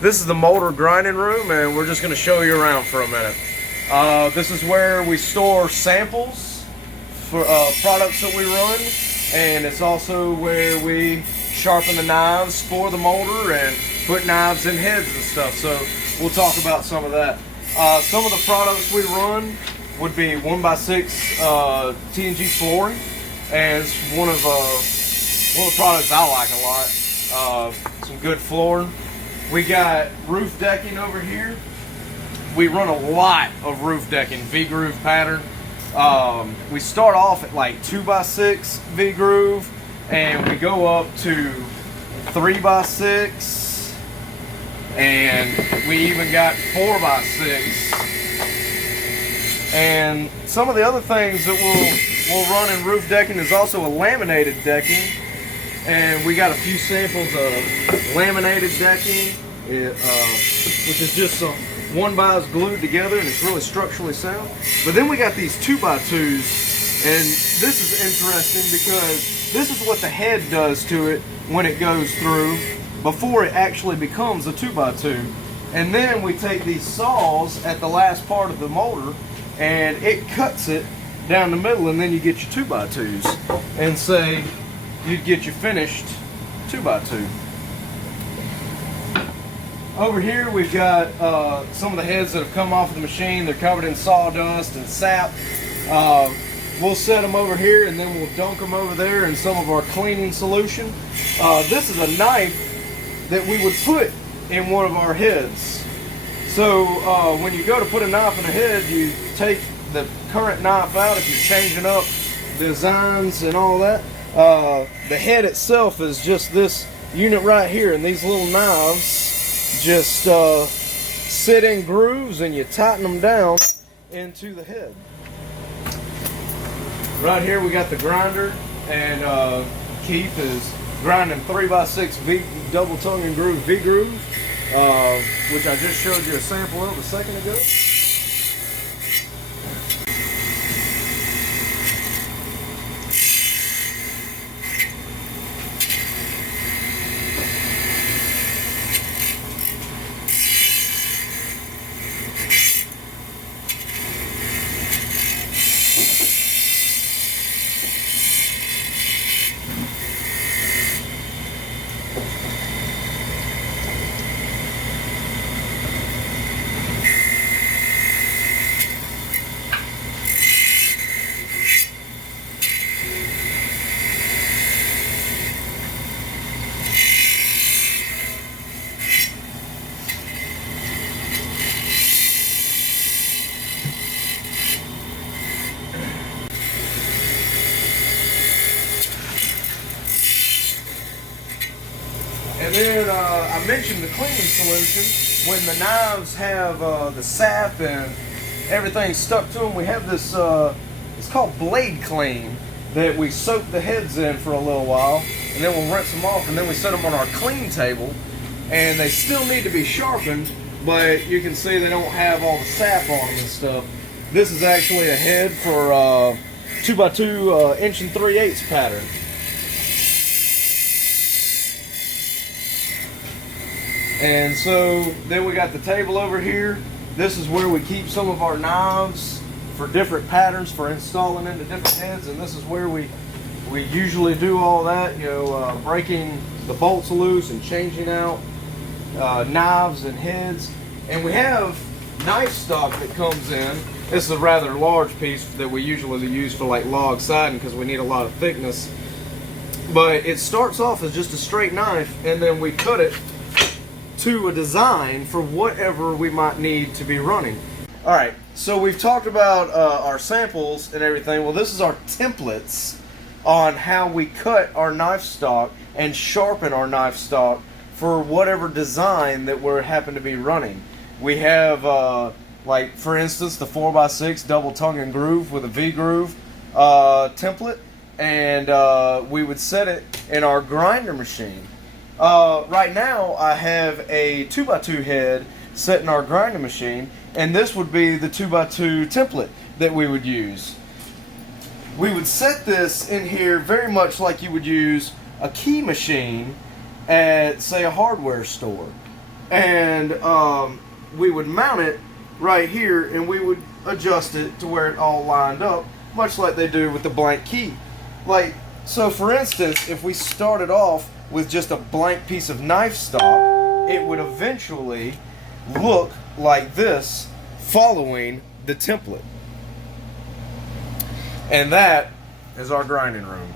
This is the Moulder grinding room, and we're just going to show you around for a minute. This is where we store samples for products that we run, and it's also where we sharpen the knives for the Moulder and put knives in heads and stuff. So we'll talk about some of that. Some of the products we run would be 1x6 TNG flooring, and it's one of the products I like a lot. Some good flooring. We got roof decking over here. We run a lot of roof decking, V-groove pattern. We start off at like 2x6 V-groove, and we go up to 3x6, and we even got 4x6. And some of the other things that we'll run in roof decking is also a laminated decking. And we got a few samples of laminated decking, which is just some 1x glued together, and it's really structurally sound. But then we got these 2x2s, and this is interesting because this is what the head does to it when it goes through before it actually becomes a 2x2. And then we take these saws at the last part of the Moulder, and it cuts it down the middle, and then you get your 2x2s. And say you'd get your finished 2x2. Over here we've got some of the heads that have come off of the machine. They're covered in sawdust and sap. We'll set them over here, and then we'll dunk them over there in some of our cleaning solution. This is a knife that we would put in one of our heads. So when you go to put a knife in a head, you take the current knife out if you're changing up designs and all that. The head itself is just this unit right here, and these little knives just sit in grooves, and you tighten them down into the head. Right here we got the grinder, and Keith is grinding 3x6 V double tongue and groove V-groove, which I just showed you a sample of a second ago. And then I mentioned the cleaning solution. When the knives have the sap and everything stuck to them, we have this, it's called blade clean, that we soak the heads in for a little while, and then we'll rinse them off, and then we set them on our clean table. And they still need to be sharpened, but you can see they don't have all the sap on them and stuff. This is actually a head for 2x2 inch and 3/8 pattern. And so then we got the table over here. This is where we keep some of our knives for different patterns for installing into different heads, and this is where we usually do all that, you know, breaking the bolts loose and changing out knives and heads. And we have knife stock that comes in. This is a rather large piece that we usually use for like log siding because we need a lot of thickness. But it starts off as just a straight knife, and then we cut it to a design for whatever we might need to be running. Alright, so we've talked about our samples and everything. Well, this is our templates on how we cut our knife stock and sharpen our knife stock for whatever design that we happen to be running. We have, like for instance, the 4x6 double tongue and groove with a V-groove template, and we would set it in our grinder machine. Right now I have a 2x2 head set in our grinder machine, and this would be the 2x2 template that we would use. We would set this in here very much like you would use a key machine at, say, a hardware store. And we would mount it right here, and we would adjust it to where it all lined up, much like they do with the blank key. Like, so for instance, if we started off with just a blank piece of knife stock, it would eventually look like this, following the template. And that is our grinding room.